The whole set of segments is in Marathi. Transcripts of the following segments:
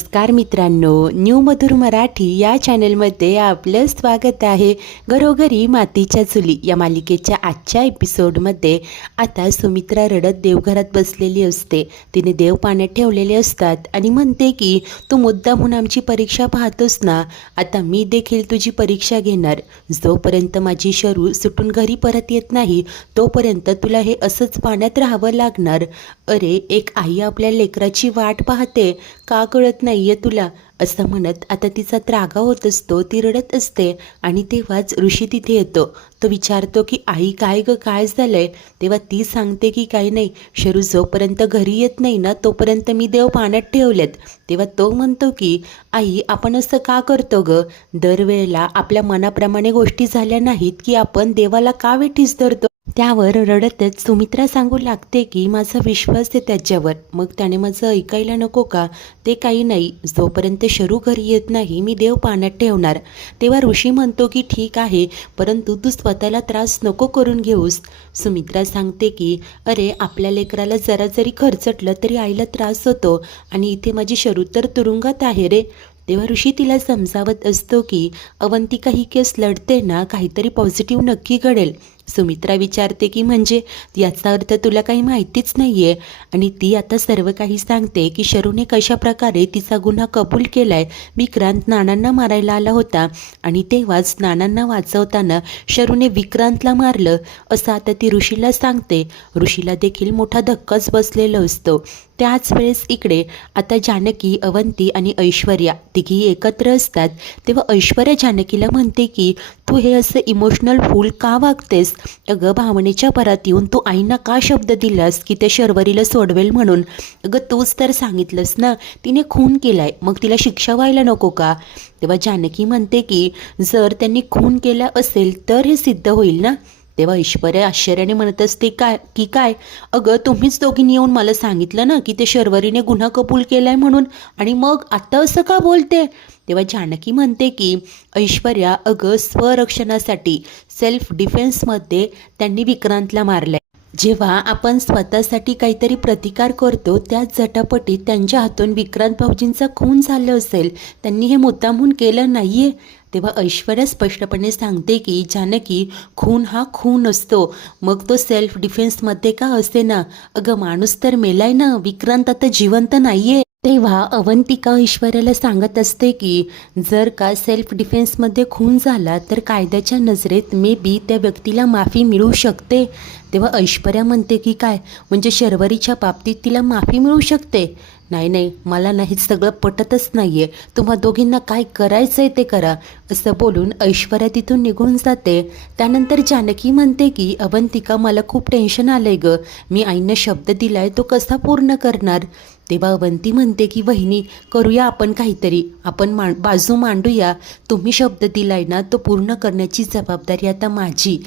नमस्कार मित्रांनो, न्यू मधुर मराठी या चॅनलमध्ये आपलं स्वागत आहे. घरोघरी मातीच्या चुली या मालिकेच्या आजच्या एपिसोडमध्ये आता सुमित्रा रडत देवघरात बसलेली असते. तिने देव पाण्यात ठेवलेले असतात आणि म्हणते की तू मुद्दामहून आमची परीक्षा पाहतोस ना, आता मी देखील तुझी परीक्षा घेणार. जोपर्यंत माझी शरू सुटून घरी परत येत नाही तोपर्यंत तुला हे असंच पाण्यात राहावं लागणार. अरे, एक आई आपल्या लेकराची वाट पाहते, का कळत नाहीये तुला, असं म्हणत आता तिचा त्रागा होत असतो. ती रडत असते आणि तेव्हाच ऋषी तिथे येतो. तो विचारतो की आई काय ग, काय झालंय? तेव्हा ती सांगते की काही नाही, शरू जोपर्यंत घरी येत नाही ना तोपर्यंत मी देव पाण्यात ठेवलेत. तेव्हा तो म्हणतो की आई, आपण असं का करतो ग? दरवेळेला आपल्या मनाप्रमाणे गोष्टी झाल्या नाहीत की आपण देवाला का वेठीस धरतो? त्यावर रडतच सुमित्रा सांगू लागते की माझा विश्वास आहे त्याच्यावर, मग त्याने माझं ऐकायला नको का? ते काही नाही, जोपर्यंत शरू घरी येत नाही मी देव पाण्यात ठेवणार. तेव्हा ऋषी म्हणतो की ठीक आहे, परंतु तू स्वतःला त्रास नको करून घेऊस. सुमित्रा सांगते की अरे, आपल्या लेकराला जरा जरी खर्चटलं तरी आईला त्रास होतो आणि इथे माझी शरू तर तुरुंगात आहे रे. तेव्हा ऋषी तिला समजावत असतो की अवंतिका ही केस लढते ना, काहीतरी पॉझिटिव्ह नक्की घडेल. सुमित्रा विचारते की म्हणजे याचा अर्थ तुला काही माहितीच नाही आहे? आणि ती आता सर्व काही सांगते की शरूने कशाप्रकारे तिचा गुन्हा कबूल केलाय. विक्रांत नानांना मारायला आला होता आणि तेव्हाच नानांना वाचवताना शरूने विक्रांतला मारलं, असं आता ती ऋषीला सांगते. ऋषीला देखील मोठा धक्काच बसलेला असतो. त्याच वेळेस इकडे आता जानकी, अवंती आणि ऐश्वर्या तिघी एकत्र असतात. तेव्हा ऐश्वर्या जानकीला म्हणते की तू हे असं इमोशनल फूल का वागतेस? अगं, भावनेच्या भरात येऊन तू आईना का शब्द दिलास की त्या शर्वरीला सोडवेल म्हणून? अगं, तूच तर सांगितलंस ना तिने खून केलाय, मग तिला शिक्षा व्हायला नको का? तेव्हा जानकी म्हणते की जर त्यांनी खून केला असेल तर हे सिद्ध होईल ना. तेव्हा ऐश्वर्या आश्चर्याने म्हणत असते काय अगं, तुम्हीच दोघींनी येऊन मला सांगितलं ना की ते शर्वरीने गुन्हा कबूल केलाय म्हणून, आणि मग आता असं का बोलते? तेव्हा जानकी म्हणते की ऐश्वर्या, अगं, स्वरक्षणासाठी, सेल्फ डिफेन्समध्ये त्यांनी विक्रांतला मारलंय. जेव्हा आपण स्वतःसाठी काहीतरी प्रतिकार करतो त्याच झटापटीत त्यांच्या हातून विक्रांत भाऊजींचा खून झालं असेल. त्यांनी हे मुद्दामहून केलं नाहीये. तेव्हा ऐश्वर्या स्पष्टपणे सांगते की जानकी, खून हा खून असतो, मग तो सेल्फ डिफेन्समध्ये का असे ना. अगं, माणूस तर मेलाय ना, विक्रांत आता जिवंत नाहीये. तेव्हा अवंतिका ऐश्वर्याला सांगत असते की जर का सेल्फ डिफेन्समध्ये खून झाला तर कायद्याच्या नजरेत मे बी त्या व्यक्तीला माफी मिळू शकते. तेव्हा ऐश्वर्या म्हणते की काय म्हणजे शर्वरीच्या बाबतीत तिला माफी मिळू शकते? नाही, मला नाही, सगळं पटतच नाहीये. तुम्हा दोघींना काय करायचंय ते करा, असं बोलून ऐश्वर्या तिथून निघून जाते. त्यानंतर जानकी म्हणते की अवंतिका, मला खूप टेन्शन आलंय ग, मी आईनं शब्द दिलाय तो कसा पूर्ण करणार? तेव्हा अवंती म्हणते की वहिनी, करूया आपण काहीतरी, आपण बाजू मांडूया. तुम्ही शब्द दिलाय ना तो पूर्ण करण्याची जबाबदारी आता माझी.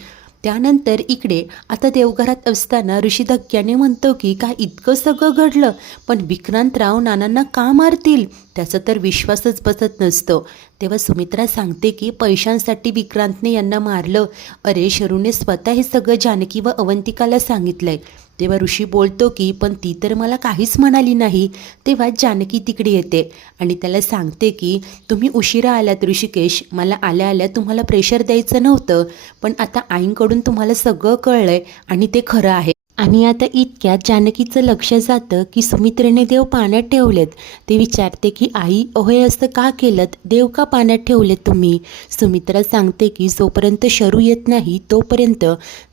त्यानंतर इकडे आता देवघरात असताना ऋषी धक्क्याने म्हणतो की काय इतकं सगळं घडलं, पण विक्रांतराव नानांना का मारतील? त्याचा तर विश्वासच बसत नसतो. तेव्हा सुमित्रा सांगते की पैशांसाठी विक्रांतने यांना मारलं. अरे, शरूने स्वतः हे सगळं जानकी व अवंतिकाला सांगितलंय. तेव्हा ऋषी बोलतो की पण ती तर मला काहीच म्हणाली नाही. तेव्हा जानकी तिकडे येते आणि त्याला सांगते की तुम्ही उशिरा आलात ऋषिकेश, मला आल्या आल्या तुम्हाला प्रेशर द्यायचं नव्हतं, पण आता आईंकडून तुम्हाला सगळं कळलंय आणि ते खरं आहे. आणि आता इतक्यात जानकीचं लक्ष जातं की सुमित्रेने देव पाण्यात ठेवलेत. ते विचारते की आई, हे असं का केलं? देव का पाण्यात ठेवलेत तुम्ही? सुमित्रा सांगते की जोपर्यंत शरू येत नाही तोपर्यंत.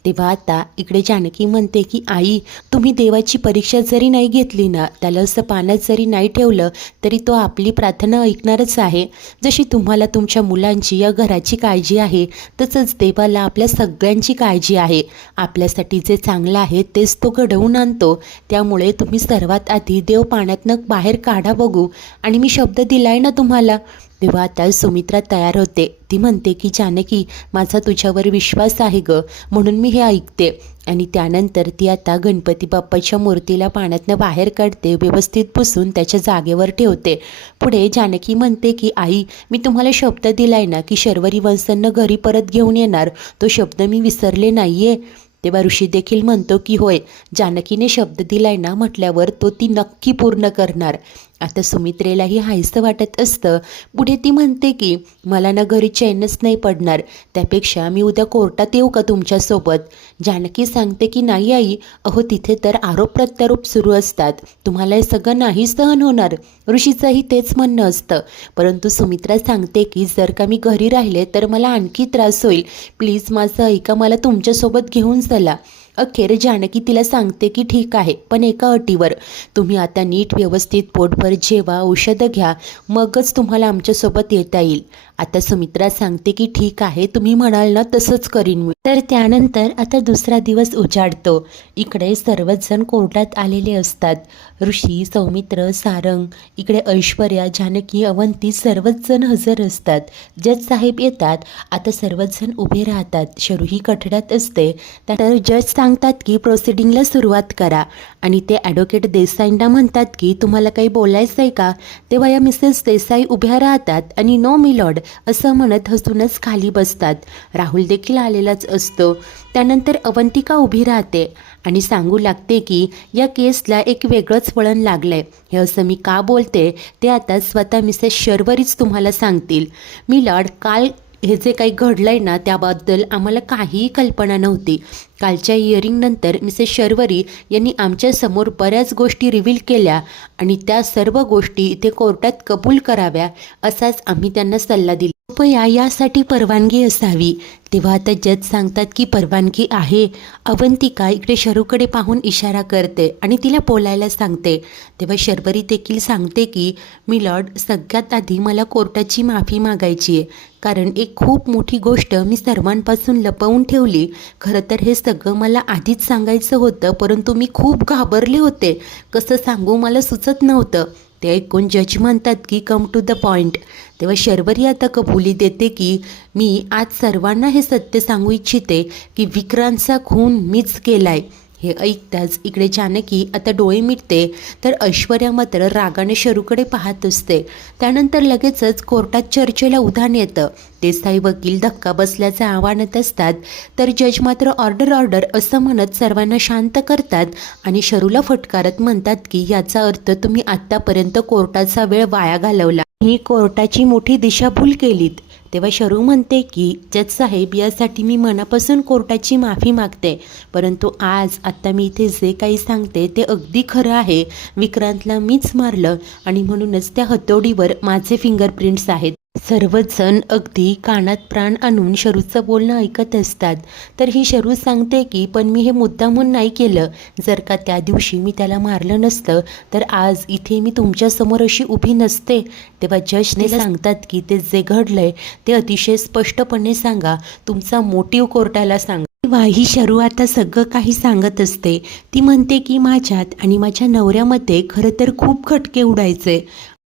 तेव्हा आता इकडे जानकी म्हणते की आई, तुम्ही देवाची परीक्षा जरी नाही घेतली ना, त्याला असं पाण्यात जरी नाही ठेवलं तरी तो आपली प्रार्थना ऐकणारच आहे. जशी तुम्हाला तुमच्या मुलांची या घराची काळजी आहे तसंच देवाला आपल्या सगळ्यांची काळजी आहे. आपल्यासाठी जे चांगलं आहे तेच तो घडवून आणतो. त्यामुळे तुम्ही सर्वात आधी देव पाण्यातनं बाहेर काढा बघू, आणि मी शब्द दिलाय ना तुम्हाला. तेव्हा आता सुमित्रा तयार होते. ती म्हणते की जानकी, माझा तुझ्यावर विश्वास आहे ग, म्हणून मी हे ऐकते. आणि त्यानंतर ती आता गणपती बाप्पाच्या मूर्तीला पाण्यातनं बाहेर काढते, व्यवस्थित पुसून त्याच्या जागेवर ठेवते. पुढे जानकी म्हणते की आई, मी तुम्हाला शब्द दिलाय ना की शर्वरी वंशांना घरी परत घेऊन येणार, तो शब्द मी विसरले नाहीये. तेव्हा ऋषी देखील म्हणतो की होय, जानकीने शब्द दिलाय ना म्हटल्यावर तो ती नक्की पूर्ण करणार. आता सुमित्रेलाही हायसं वाटत असतं. पुढे ती म्हणते की मला ना घरी चैनच नाही पडणार, त्यापेक्षा मी उद्या कोर्टात येऊ का तुमच्यासोबत? जानकी सांगते की नाही आई, अहो तिथे तर आरोप प्रत्यारोप सुरू असतात, तुम्हाला हे सगळं नाही सहन होणार. ऋषीचंही तेच म्हणणं असतं. परंतु सुमित्रा सांगते की जर का मी घरी राहिले तर मला आणखी त्रास होईल, प्लीज माझं ऐका, मला तुमच्यासोबत घेऊन चला. अखेर जानकी तिला सांगते की ठीक आहे, पण एका अटीवर, तुम्ही आता नीट व्यवस्थित पोटभर जेवा, औषधं घ्या, मगच तुम्हाला आमच्यासोबत येता येईल. आता सुमित्रा सांगते की ठीक आहे, तुम्ही म्हणाल ना तसंच करीन मी. तर त्यानंतर आता दुसरा दिवस उजाडतो. इकडे सर्वच जण कोर्टात आलेले असतात. ऋषी, सौमित्र, सारंग, इकडे ऐश्वर्या, जानकी, अवंती सर्वच जण हजर असतात. जज साहेब येतात. आता सर्वच जण उभे राहतात. शरूही कठड्यात असते. तर जज सांगतात की प्रोसिडिंगला सुरुवात करा आणि ते ॲडव्होकेट देसाईंना म्हणतात की तुम्हाला काही बोलायचं आहे का? तेव्हा या मिसेस देसाई उभ्या राहतात आणि नो मी लॉर्ड असं म्हणत हसूनच खाली बसतात. राहुल देखील आलेलाच असतो. त्यानंतर अवंतिका उभी राहते आणि सांगू लागते की या केसला एक वेगळंच वळण लागलंय. हे असं मी का बोलते ते आता स्वतः मिसेस शर्वरीच तुम्हाला सांगतील. मी लॉर्ड, काल हे जे काही घडलंय ना त्याबद्दल आम्हाला काहीही कल्पना नव्हती. कालच्या हिअरिंगनंतर मिसेस शर्वरी यांनी आमच्यासमोर बऱ्याच गोष्टी रिव्हील केल्या आणि त्या सर्व गोष्टी इथे कोर्टात कबूल कराव्या असाच आम्ही त्यांना सल्ला दिला. कृपया यासाठी परवानगी असावी. तेव्हा आता जज सांगतात की परवानगी आहे. अवंतिका इकडे शरूकडे पाहून इशारा करते आणि तिला बोलायला सांगते. तेव्हा शर्वरी देखील सांगते की मी लॉर्ड, सगळ्यात आधी मला कोर्टाची माफी मागायची आहे, कारण एक खूप मोठी गोष्ट मी सर्वांपासून लपवून ठेवली. खरं तर हे सगळं मला आधीच सांगायचं होतं, परंतु मी खूप घाबरले होते, कसं सांगू मला सुचत नव्हतं. ते ऐकून जज म्हणतात की कम टू द पॉईंट. तेव्हा शर्वरी आता कबुली देते की मी आज सर्वांना हे सत्य सांगू इच्छिते की विक्रांतचा खून मीच केलाय. हे ऐकताच इकडे जानकी आता डोळे मिटते, तर ऐश्वर्या मात्र रागाने शरूकडे पाहत असते. त्यानंतर लगेचच कोर्टात चर्चेला उधाण येतं. देसाई वकील धक्का बसल्याचे आव्हानत असतात, तर जज मात्र ऑर्डर ऑर्डर असं म्हणत सर्वांना शांत करतात आणि शरूला फटकारत म्हणतात की याचा अर्थ तुम्ही आत्तापर्यंत कोर्टाचा वेळ वाया घालवला, ही कोर्टाची मोठी दिशाभूल केलीत. तेव्हा शरू म्हणते की जज साहेब, यासाठी मी मनापासून कोर्टाची माफी मागते, परंतु आज आत्ता मी इथे जे काही सांगते ते अगदी खरं आहे. विक्रांतला मीच मारलं आणि म्हणूनच त्या हतोडीवर माझे फिंगरप्रिंट्स आहेत. सर्वच जण अगदी कानात प्राण आणून शरूचं बोलणं ऐकत असतात. तर ही शरू सांगते की पण मी हे मुद्दामून नाही केलं. जर का त्या दिवशी मी त्याला मारलं नसतं तर आज इथे मी तुमच्यासमोर अशी उभी नसते. तेव्हा जजने सांगतात की ते जे घडलंय ते अतिशय स्पष्टपणे सांगा, तुमचा मोटिव्ह कोर्टाला सांगा. तेव्हा ही शरू आता सगळं काही सांगत असते. ती म्हणते की माझ्यात आणि माझ्या नवऱ्यामध्ये खरं तर खूप खटके उडायचे.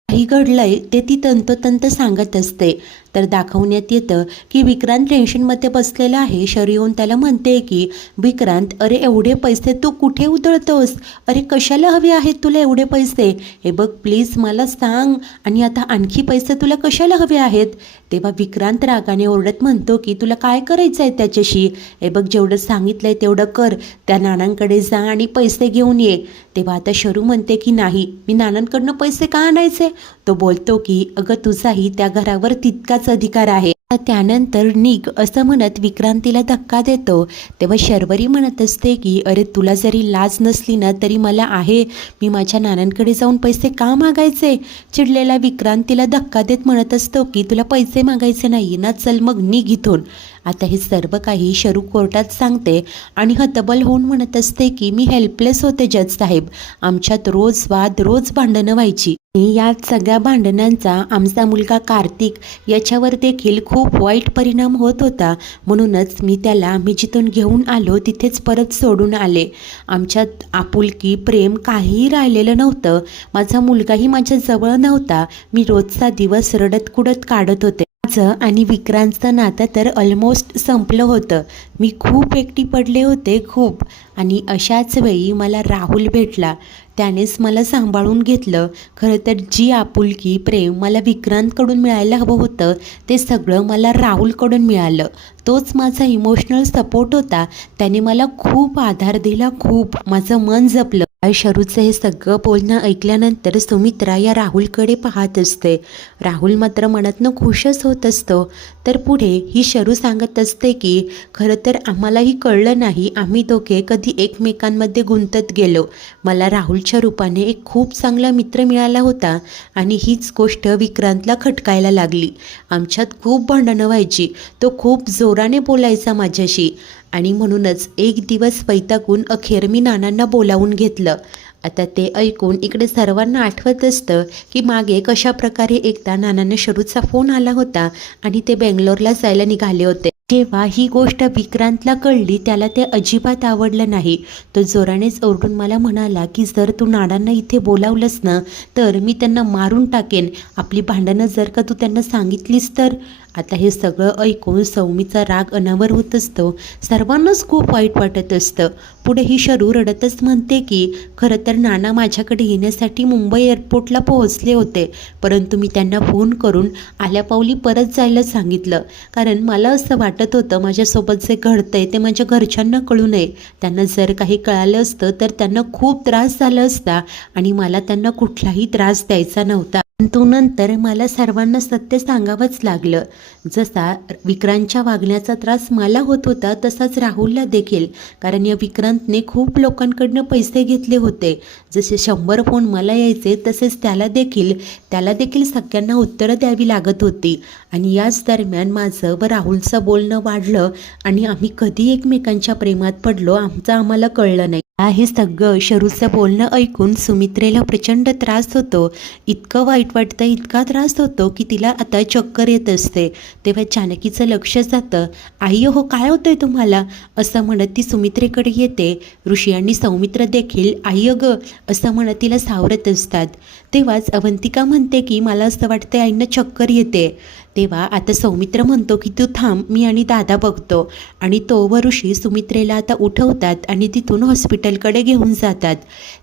काही घडलंय ते ती तंतोतंत सांगत असते. तर दाखवण्यात येतं की विक्रांत टेन्शनमध्ये बसलेला आहे. शरू येऊन त्याला म्हणते की विक्रांत, अरे एवढे पैसे तू कुठे उधळतोस? अरे कशाला हवे आहेत तुला एवढे पैसे? हे बघ प्लीज मला सांग, आणि आता आणखी पैसे तुला कशाला हवे आहेत? तेव्हा विक्रांत रागाने ओरडत म्हणतो की तुला काय करायचं आहे त्याच्याशी? हे बघ, जेवढं सांगितलंय तेवढं कर, त्या नानांकडे जा आणि पैसे घेऊन ये. तेव्हा आता शरू म्हणते की नाही, मी नानांकडनं पैसे का आणायचे? तो बोलतो की अगं तुझाही त्या घरावर तितकाच अधिकार आहे. त्यानंतर निघ असं म्हणत विक्रांतीला धक्का देतो. तेव्हा शर्वरी म्हणत असते की अरे तुला जरी लाज नसली ना तरी मला आहे, मी माझ्या नानांकडे जाऊन पैसे का मागायचे? चिडलेला विक्रांतीला धक्का देत म्हणत असतो की तुला पैसे मागायचे नाही ना, चल मग निघ इथून. आता हे सर्व काही शरू कोर्टात सांगते आणि हतबल होऊन म्हणत असते की मी हेल्पलेस होते जज साहेब, आमच्यात रोज वाद, रोज भांडणं व्हायची. या सगळ्या भांडणांचा आमचा मुलगा कार्तिक याच्यावर देखील खूप वाईट परिणाम होत होता, म्हणूनच मी त्याला जिथून घेऊन आलो तिथेच परत सोडून आले. आमच्यात आपुलकी, प्रेम काहीही राहिलेलं नव्हतं. माझा मुलगाही माझ्या जवळ नव्हता. मी रोजचा दिवस रडत कुडत काढत होते. माझं आणि विक्रांतचं नातं तर ऑलमोस्ट संपलं होतं. मी खूप एकटी पडले होते, खूप. आणि अशाच वेळी मला राहुल भेटला. त्यानेच मला सांभाळून घेतलं. खरं तर जी आपुलकी, प्रेम मला विक्रांतकडून मिळायला हवं होतं ते सगळं मला राहुलकडून मिळालं. तोच माझा इमोशनल सपोर्ट होता. त्याने मला खूप आधार दिला, खूप माझं मन जपलं. शरूचं हे सगळं बोलणं ऐकल्यानंतर सुमित्रा या राहुलकडे पाहत असते. राहुल मात्र मनातनं खुशच होत असतो. तर पुढे ही शरू सांगत असते की खरं तर आम्हालाही कळलं नाही, आम्ही दोघे कधी एकमेकांमध्ये गुंतत गेलो. मला राहुलच्या रूपाने एक खूप चांगला मित्र मिळाला होता आणि हीच गोष्ट विक्रांतला खटकायला लागली. आमच्यात खूप भांडणं व्हायची. तो खूप जोराने बोलायचा माझ्याशी आणि म्हणूनच एक दिवस वैतागून अखेर मी नानांना बोलावून घेतलं. आता ते ऐकून इकडे सर्वांना आठवत असतं की मागे कशा प्रकारे एकदा नानांना शरूचा फोन आला होता आणि ते बेंगलोरला जायला निघाले होते. जेव्हा ही गोष्ट विक्रांतला कळली त्याला ते अजिबात आवडलं नाही. तो जोरानेच ओरडून मला म्हणाला की जर तू नानांना इथे बोलावलंस ना तर मी त्यांना मारून टाकेन. आपली भांडणं जर का तू त्यांना सांगितलीस तर. आता हे सगळं ऐकून सौमीचा राग अनावर होत असतो. सर्वांनाच खूप वाईट वाटत असतं. पुढे ही शरू रडतच म्हणते की खरं तर नाना माझ्याकडे येण्यासाठी मुंबई एअरपोर्टला पोहोचले होते, परंतु मी त्यांना फोन करून आल्या पावली परत जायला सांगितलं. कारण मला असं वाटत होतं माझ्यासोबत जे घडतंय ते माझ्या घरच्यांना कळू नये. त्यांना जर काही कळालं असतं तर त्यांना खूप त्रास झाला असता आणि मला त्यांना कुठलाही त्रास द्यायचा नव्हता. परंतु नंतर मला सर्वांना सत्य सांगावंच लागलं. जसा विक्रांतच्या वागण्याचा त्रास मला होत होता तसाच राहुलला देखील. कारण या विक्रांतने खूप लोकांकडनं पैसे घेतले होते. जसे 100 फोन मला यायचे तसेच त्याला देखील सगळ्यांना उत्तरं द्यावी लागत होती. आणि याच दरम्यान माझं व राहुलचं बोलणं वाढलं आणि आम्ही कधी एकमेकांच्या प्रेमात पडलो आम्हाला कळलं नाही. हे सगळं शरूचं बोलणं ऐकून सुमित्रेला प्रचंड त्रास होतो. इतकं वाईट वाटतं, इतका त्रास होतो की तिला आता चक्कर येत असते. तेव्हा जानकीचं लक्ष जातं. आई हो काय होतंय तुम्हाला असं म्हणत ती सुमित्रेकडे येते. ऋषी आणि सौमित्र देखील आई ग असं म्हणत तिला सावरत असतात. तेव्हाच अवंतिका म्हणते की मला असं वाटतं आईंना चक्कर येते. तेव्हा आता सौमित्र म्हणतो की तू थांब, मी आणि दादा बघतो. आणि तो व ऋषी सुमित्रेला आता उठवतात आणि तिथून हॉस्पिटलकडे घेऊन जातात.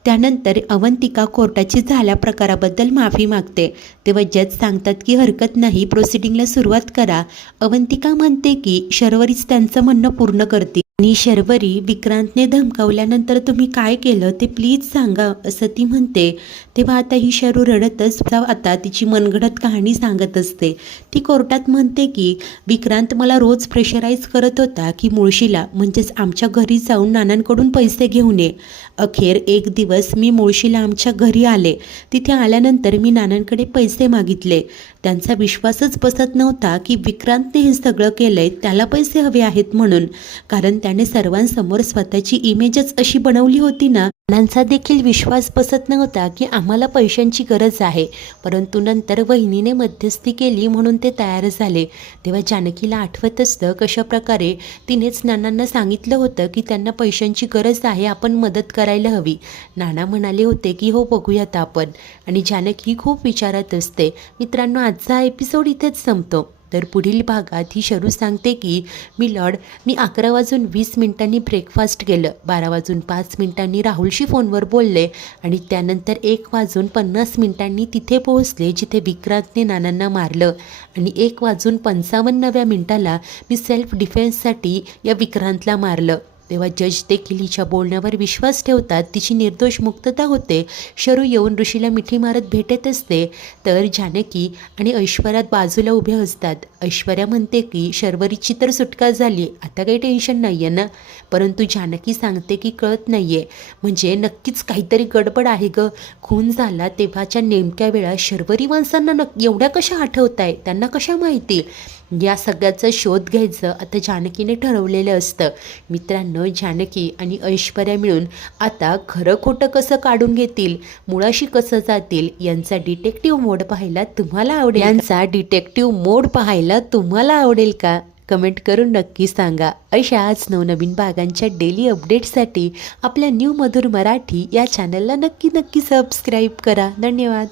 त्यानंतर अवंतिका कोर्टाची झाल्या प्रकाराबद्दल माफी मागते. तेव्हा जज सांगतात की हरकत नाही, प्रोसिडिंगला सुरुवात करा. अवंतिका म्हणते की शर्वरीच त्यांचं म्हणणं पूर्ण करते. आणि शर्वरी विक्रांतने धमकावल्यानंतर तुम्ही काय केलं ते प्लीज सांगा असं ती म्हणते. तेव्हा आता ही शरू रडतच आता तिची मनगडत कहाणी सांगत असते. ती कोर्टात म्हणते की विक्रांत मला रोज प्रेशराईज करत होता की मुळशीला म्हणजेच आमच्या घरी जाऊन नानांकडून पैसे घेऊन ये. अखेर एक दिवस मी मुळशीला आमच्या घरी आले. तिथे आल्यानंतर मी नानांकडे पैसे मागितले. त्यांचा विश्वासच बसत नव्हता की विक्रांतने हे सगळं केलंय, त्याला पैसे हवे आहेत म्हणून. कारण त्याने सर्वांसमोर स्वतःची इमेजच अशी बनवली होती ना. नानांचा देखील विश्वास बसत नव्हता की आम्हाला पैशांची गरज आहे. परंतु नंतर वहिनीने मध्यस्थी केली म्हणून ते तयार झाले. तेव्हा जानकीला आठवत असतं कशा प्रकारे तिनेच नानांना सांगितलं होतं की त्यांना पैशांची गरज आहे, आपण मदत करायला हवी. नाना म्हणाले होते की हो बघूयात आपण. आणि जानकी खूप विचारत असते. मित्रांनो, आजचा एपिसोड इथेच संपतो. तर पुढील भागात ही शरू सांगते की मी 11:20 ब्रेकफास्ट केलं, 12:05 राहुलशी फोनवर बोलले आणि त्यानंतर 1:50 तिथे पोहोचले जिथे विक्रांतने नानांना मारलं. आणि 1:55 मी सेल्फ डिफेन्ससाठी या विक्रांतला मारलं. तेव्हा जज देखील हिच्या बोलण्यावर विश्वास ठेवतात. तिची निर्दोष मुक्तता होते. शरू येऊन ऋषीला मिठी मारत भेटत असते. तर जानकी आणि ऐश्वर्यात बाजूला उभ्या असतात. ऐश्वर्या म्हणते की शर्वरीची तर सुटका झाली, आता काही टेन्शन नाही आहे ना. परंतु जानकी सांगते की कळत नाही आहे, म्हणजे नक्कीच काहीतरी गडबड आहे ग. खून झाला तेव्हाच्या नेमक्या वेळा शर्वरी माणसांना एवढ्या कशा आठवत आहे, त्यांना कशा माहिती. या सगळ्याचा शोध घ्यायचं आता जानकीने ठरवलेलं असतं. मित्रांनो, जानकी आणि ऐश्वर्या मिळून आता खरं खोटं कसं काढून घेतील, मुळाशी कसं जातील, यांचा डिटेक्टिव्ह मोड पाहायला तुम्हाला आवडेल का? कमेंट करून नक्की सांगा. अशाच नवनवीन भागांच्या डेली अपडेट्ससाठी आपल्या न्यू मधुर मराठी या चॅनलला नक्की सबस्क्राईब करा. धन्यवाद.